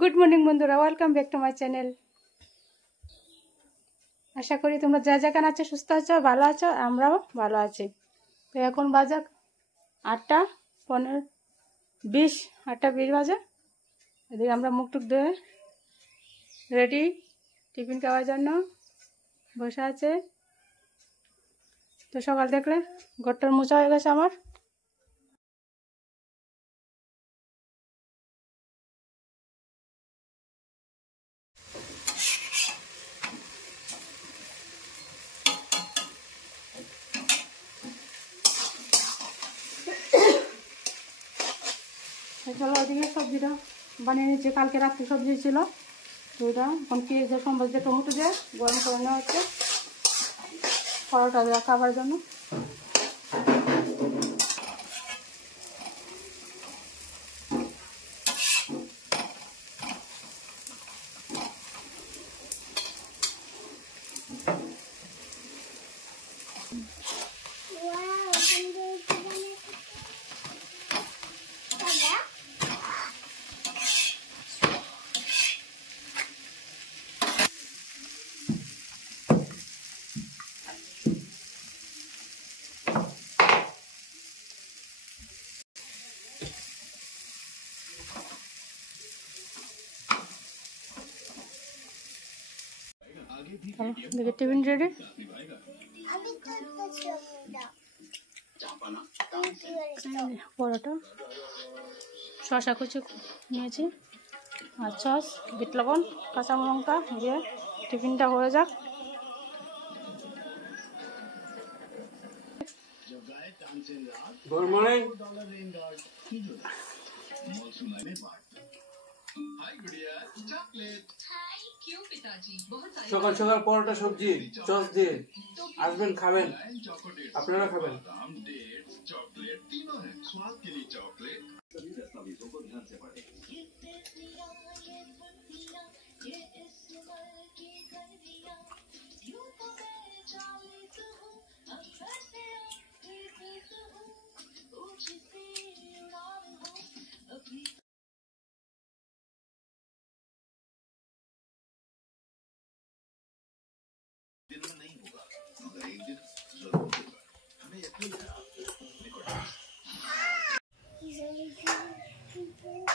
Good morning বন্ধুরা, welcome back to my channel. আশা করি তোমরা যা যেখানে আছো সুস্থ আছো, ভালো আছো, আমরাও ভালো আছি। তো এখন বাজে 8:20 বাজে। এদিকে আমরা মুখ টুক ধুয়ে রেডি টিফিন খাওয়ার জন্য বসে আছে। তো সকাল দেখলে ঘরটার মোছা হয়ে গেছে আমার। চলো ওদিকে সবজিটা বানিয়ে নিচ্ছি, কালকে রাত্রে সবজি ছিল। তো ওইটা এখন পেঁয়াজ দিয়ে সম্বাস দিয়ে টমেটো দিয়ে গরম করে নেওয়া হচ্ছে পরোটা দেওয়া খাবার জন্য। দেখে টিফিন রেডি। পরোটা শসা কুচি নিয়েছি আর সস, বিট লবণ, কাঁচা লঙ্কা দিয়ে টিফিনটা হয়ে যাক। Good morning. সকাল সকাল পরোটা সবজি সস দিয়ে আসবেন, খাবেন, আপনারা খাবেন।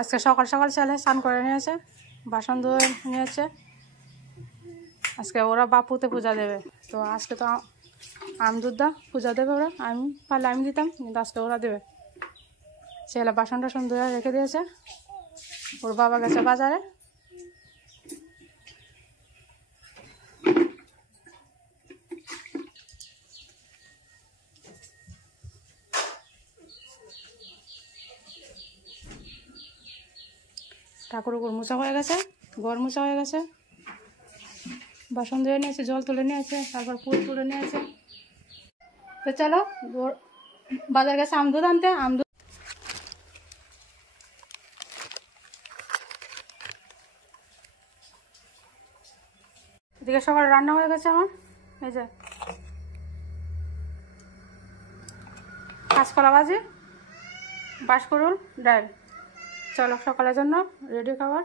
আজকে সকাল সকাল ছেলে স্নান করে নিয়েছে, বাসন ধুয়ে নিয়েছে। আজকে ওরা বাপুতে পূজা দেবে। তো আজকে তো আমদুদ্দা পূজা দেবে ওরা, আমি পারলে আমি দিতাম, কিন্তু আজকে ওরা দেবে। ছেলে বাসন টাসন ধুয়ে রেখে দিয়েছে, ওর বাবা গেছে বাজারে। ঠাকুর মোছা হয়ে গেছে, ঘর মোছা হয়ে গেছে, বাসন ধুয়ে নিয়েছে, জল তুলে নিয়েছে, তারপর ফুল তুলে নিয়েছে। তো চলো বাজার গেছে আমদুধ আনতে। আমদুধ এদিকে সকালে রান্না হয়ে গেছে আমার। এই যে কাঁচকলা ভাজি, বাঁশকুড়ুল ডাল। চলো সকালের জন্য রেডি খাবার।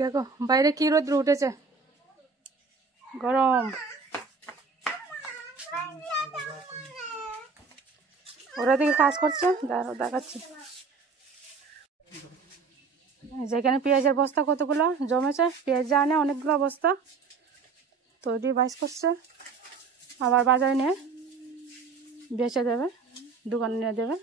দেখো বাইরে কি রোদ্র উঠেছে, গরম। ওরা দিকে কাজ করছে, দেখাচ্ছি। যেখানে পেঁয়াজের বস্তা কতগুলো জমেছে, পেঁয়াজ আনে অনেকগুলো বস্তা, তো ওটি বাইস করছে, আবার বাজারে নিয়ে বেচে দেবে, দোকানে নিয়ে দেবে।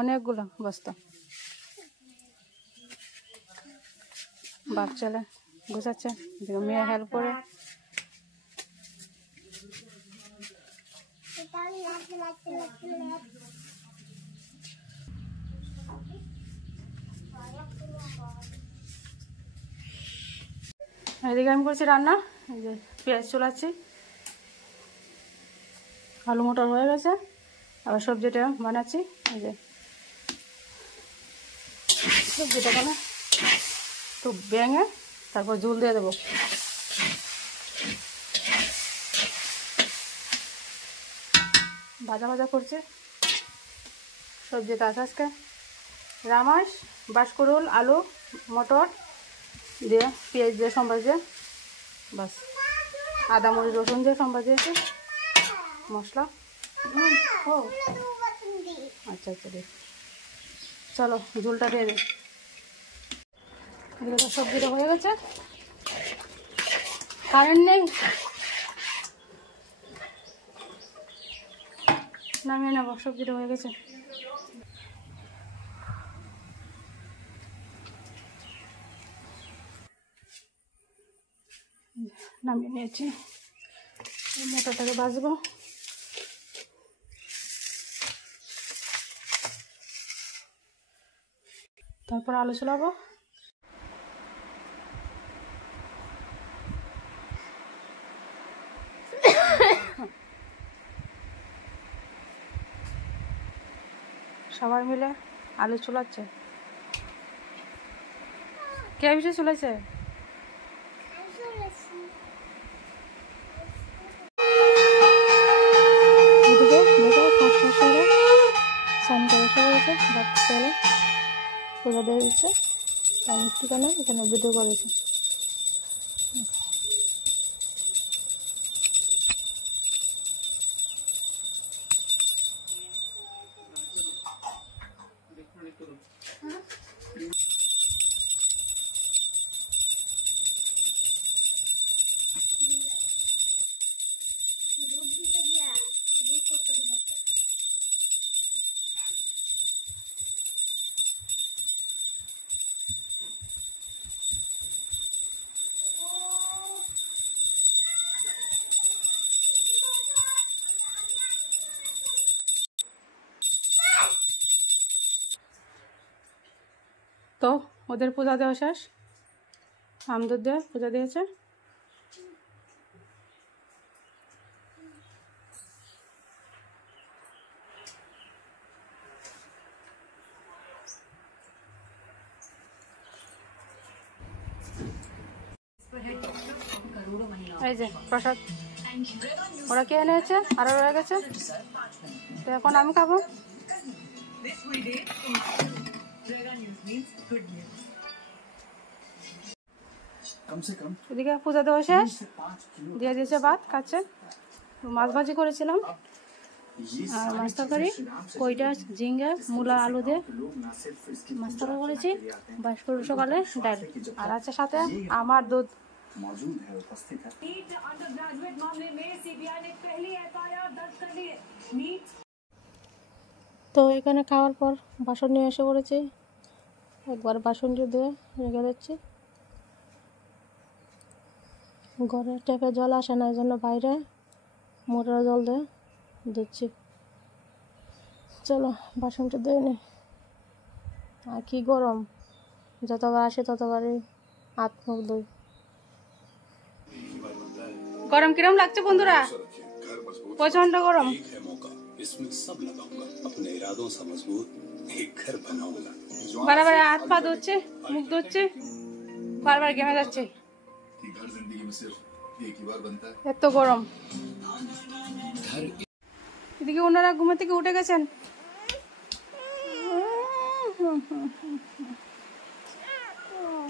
অনেকগুলো বস্তা। বাপ ছেলে গুছাচ্ছে, মেয়ে হেল্প করে। এদিকে আমি করছি রান্না, এই যে পেঁয়াজ চুলাচ্ছি, আলু মটর হয়ে গেছে, আবার সবজিটা বানাচ্ছি। এই যে সবজিটা বানা একটু ভেঙে তারপর ঝোল দিয়ে দেবো। ভাজা ভাজা করছে। সবজিটা আছে আজকে রামাস, বাঁশকুড়ুল, আলু, মটর দিয়ে পেঁয়াজ দিয়ে সম্বার দিয়ে, বাস আদা মরিচ রসুন দিয়ে সম্বার দিয়েছে মশলা। ও আচ্ছা আচ্ছা দেখ, চলো ঝোলটা দিয়ে দে। এগুলো তো সবজিটা হয়ে গেছে, কারেন্ট নেই, নামিয়ে নেবো। সবজিটা হয়ে গেছে। নামিয়ে নিয়েছি, মটরটাকে ভাজবো। তারপর আলু চলাবো। সবাই মিলে আলু চুলাচ্ছে। কে বেশি চুলাইছে? স্নান করে এসে গেছে, বাচ্চারা পূজা দিয়ে দিচ্ছে। আমি একটুখানে এখানে ভিডিও করেছি। তো ওদের পূজা দেওয়া শেষ, আমদুদ দিয়ে পূজা দিয়েছে। এই যে প্রসাদ ওরা কে এনেছে, আরো রয়ে গেছে, তো এখন আমি খাবো। এদিকে পূজা দেওয়া শেষ, দিয়ে দিয়েছে ভাত, খাচ্ছে। মাছ ভাজি করেছিলাম আর মাছ তরকারি, কইটা, ঝিঙ্গা, মূলা, আলু দিয়ে মাছ তরকারি করেছি। বাঁশকুড়ুল সকালে ডাল, আর আছে সাথে আমার দুধ। তো এখানে খাওয়ার পর বাসন নিয়ে এসে পড়েছি, একবার বাসনটি দিয়ে রেখে দিচ্ছি। ঘরে ট্যাপে জল আসে না, এই জন্য বাইরে মোটর জল দিয়ে দিচ্ছি। চলো বাসনটি দিয়ে নি। আর কি গরম, যতবার আসে ততবারই হাত মুখ ধুই। গরম কিরম লাগছে বন্ধুরা? প্রচন্ড গরম। বারবার হাত পা ধুচ্ছে, মুখ ধুচ্ছে, বারবার ঘেমে যাচ্ছে, এত গরম। এদিকে ওনারা ঘুমে থেকে উঠে গেছেন।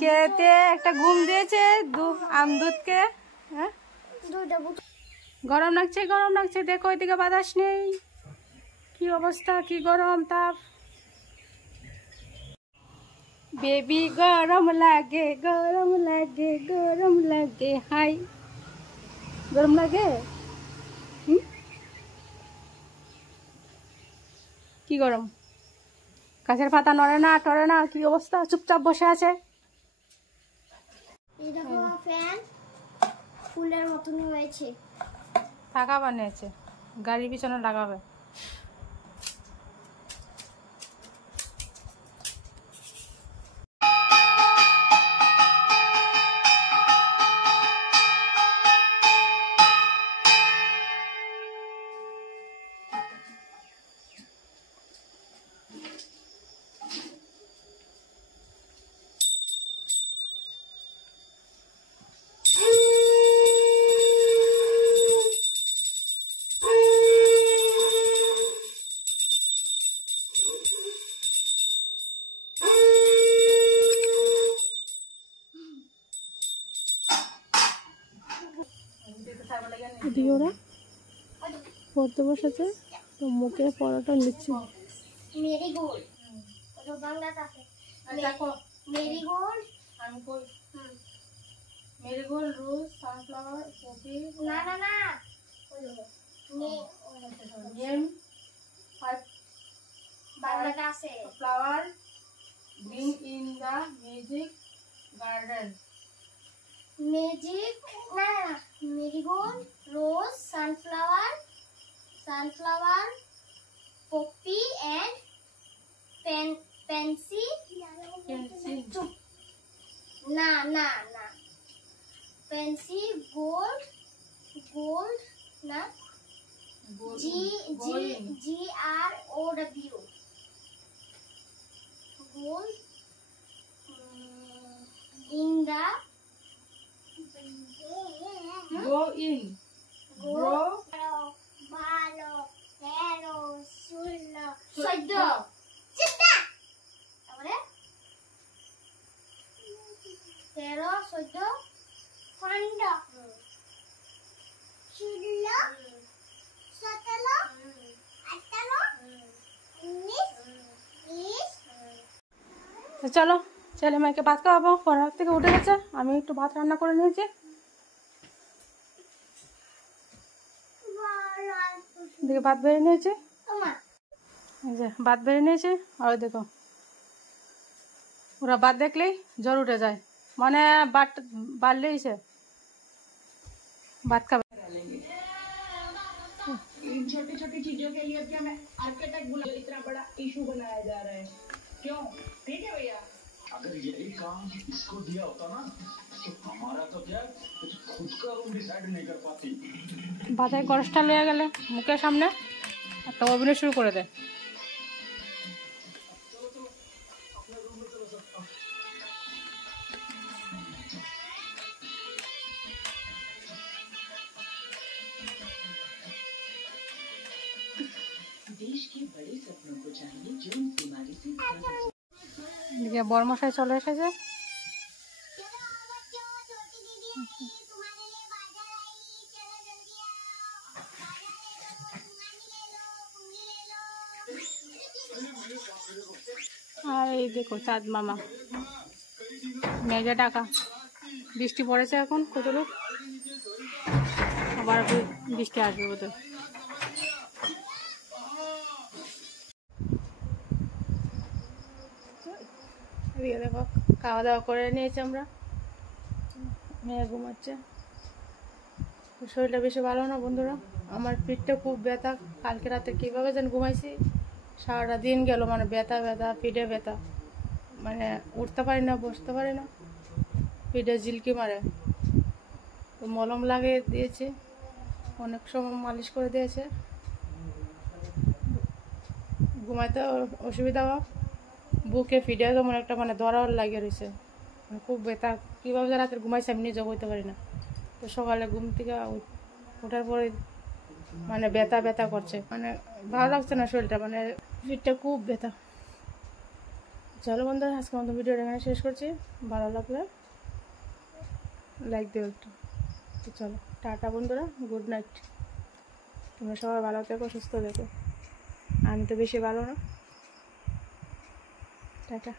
খেতে একটা ঘুম দিয়েছে আমদুদকে। হ্যাঁ গরম লাগছে, গরম লাগছে, দেখো এদিকে বাতাস নেই, কি অবস্থা, কি গরম তাপ। বেবি গরম লাগে, গরম লাগে, গরম লাগে, হাই গরম লাগে। কি গরম, গাছের পাতা নড়ে না, টরে না, কি অবস্থা, চুপচাপ বসে আছে। ফুলের মতন হয়েছে, টাকা বানিয়েছে, গাড়ির পিছনে লাগাবে। এদিকে ওরা পড়তে বসেছে, তো মুখে পড়াটা নিচ্ছে। মেরিগোল্ড তো বাংলা থাকে মেরিগোল্ড আমি কই মেরিগোল্ড, রোজ, সানফ্লাওয়ার, পপি, না না না নেম, বাংলাটা আছে flower bring in the magic garden. Magic না marigold, rose, sunflower, poppy and pansy Pencil. না না না পেন্সি গোল্ড না Going. GROW gold in the Go in. Grow. ভালো তেরো ষোলো চোদ্দ তারপরে 13 14 15 16 17 18 19 20 তো চলো ছেলে মেয়েকে ভাত খাওয়াবো, পড়ার থেকে উঠে গেছে, আমি একটু ভাত রান্না করে নিয়েছি। দেখে ভাত বেড়ে নিয়েছি, এই যে ভাত বেড়ে নিয়েছি। আর ওই দেখো ওরা ভাত দেখলেই জ্বর উঠে যায়, মানে ভাত বাড়লেই সে ভাত খাবে। इन छोटी छोटी चीजों के लिए क्या मैं आर्किटेक्ट बुला इतना बड़ा इशू बनाया जा रहा है क्यों? ठीक है भैया, अगर यही काम इसको दिया होता ना तो हमारा तो क्या कुछ खुद का रूम डिसाइड नहीं कर पाती। ভাতের গরসটা লেগে গেলে মুখের সামনে একটা অভিনয় শুরু করে দেয়। देश के बड़े सपनों को चाहिए जो इस बीमारी से এদিকে বড়মশাই চলে এসেছে। আর এই দেখো চাঁদ মামা মেঘে ডাকা, বৃষ্টি পড়েছে এখন কতটুকু, আবার বৃষ্টি আসবে বোধহয়। এদিকে দেখো খাওয়া দাওয়া করে নিয়েছি আমরা, মেয়ে ঘুমাচ্ছে। শরীরটা বেশি ভালো না বন্ধুরা, আমার পিঠটা খুব ব্যথা, কালকে রাতে কীভাবে যেন ঘুমাইছি, সারাটা দিন গেল মানে ব্যথা ব্যথা, পিঠে ব্যথা, মানে উঠতে পারি না, বসতে পারি না, পিঠে ঝিলকি মারে। তো মলম লাগিয়ে দিয়েছি, অনেক সময় মালিশ করে দিয়েছে। ঘুমাইতে অসুবিধা হয়, বুকে ফিডে কেমন একটা মানে দরার লাগিয়ে রয়েছে, মানে খুব ব্যথা, কীভাবে যে রাতের ঘুমাইছে আমি নিজে বলতে পারি না। তো সকালে ঘুম থেকে ওঠার পরে মানে ব্যথা ব্যথা করছে, মানে ভালো লাগছে না শরীরটা, মানে পিঠটা খুব ব্যথা। চলো বন্ধুরা আজকে মতো ভিডিওটা এখানে শেষ করছি, ভালো লাগলে লাইক দিও একটু। তো চলো টাটা বন্ধুরা, গুড নাইট, তোমরা সবাই ভালো থেকো, সুস্থ থেকো, আমি তো বেশি ভালো না। টাটা।